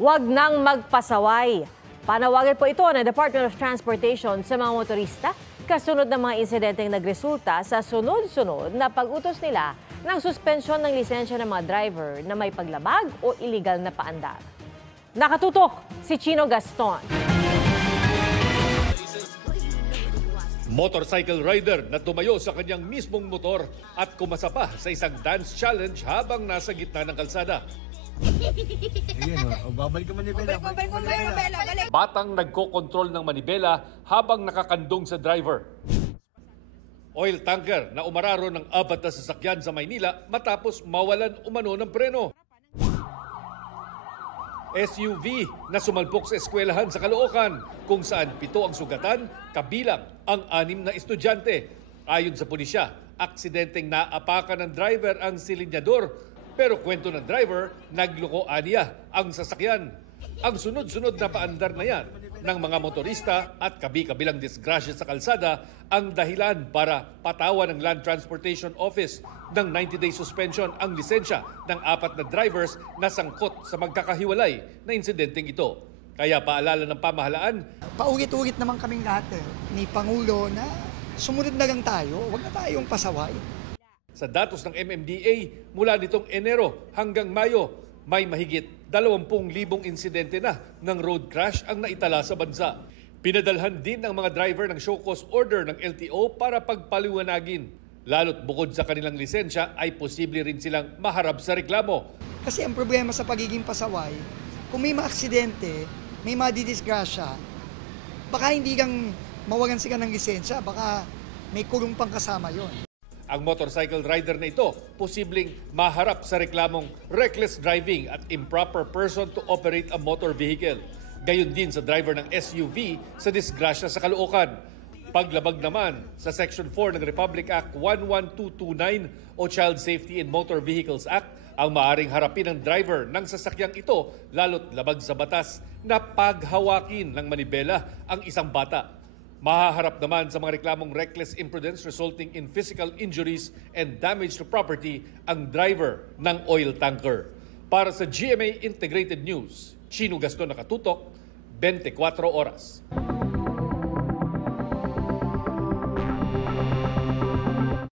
Huwag nang magpasaway. Panawagan po ito ng Department of Transportation sa mga motorista kasunod ng mga insidenteng nagresulta sa sunod-sunod na pag-utos nila ng suspensyon ng lisensya ng mga driver na may paglabag o iligal na paandar. Nakatutok si Chino Gaston. Motorcycle rider na tumayo sa kanyang mismong motor at kumasa pa sa isang dance challenge habang nasa gitna ng kalsada. Ayan o, babalik ka manibela. Batang nagkokontrol ng manibela habang nakakandong sa driver. Oil tanker na umararo ng 4 na sasakyan sa Maynila matapos mawalan umano ng preno. SUV na sumalpok sa eskwelahan sa Caloocan kung saan 7 ang sugatan, kabilang ang 6 na estudyante. Ayon sa pulisya, aksidenteng naapakan ng driver ang silinyador. Pero kwento ng driver, nagloko aniya ang sasakyan. Ang sunod-sunod na paandar na yan ng mga motorista at kabi-kabilang disgrasya sa kalsada ang dahilan para patawan ng Land Transportation Office ng 90-day suspension ang lisensya ng 4 na drivers na sangkot sa magkakahiwalay na insidenteng ito. Kaya paalala ng pamahalaan, paulit-ulit naman kaming lahat ni Pangulo na sumunod na lang tayo, huwag na tayong pasaway. Sa datos ng MMDA, mula nitong Enero hanggang Mayo, may mahigit 20,000 insidente na ng road crash ang naitala sa bansa. Pinadalhan din ang mga driver ng show cause order ng LTO para pagpaliwanagin. Lalo't bukod sa kanilang lisensya ay posible rin silang maharap sa reklamo. Kasi ang problema sa pagiging pasaway, kung may maaksidente, may madidisgrasya, baka hindi lang mawalan sila ng lisensya, baka may kulong pang kasama yon. Ang motorcycle rider na ito, posibleng maharap sa reklamong reckless driving at improper person to operate a motor vehicle. Gayon din sa driver ng SUV sa disgrasya sa Caloocan. Paglabag naman sa Section 4 ng Republic Act 11229 o Child Safety in Motor Vehicles Act, ang maaring harapin ng driver ng sasakyang ito lalo't labag sa batas na paghawakin ng manibela ang isang bata. Mahaharap naman sa mga reklamong reckless imprudence resulting in physical injuries and damage to property ang driver ng oil tanker. Para sa GMA Integrated News, Chino Gaston, nakatutok, 24 oras.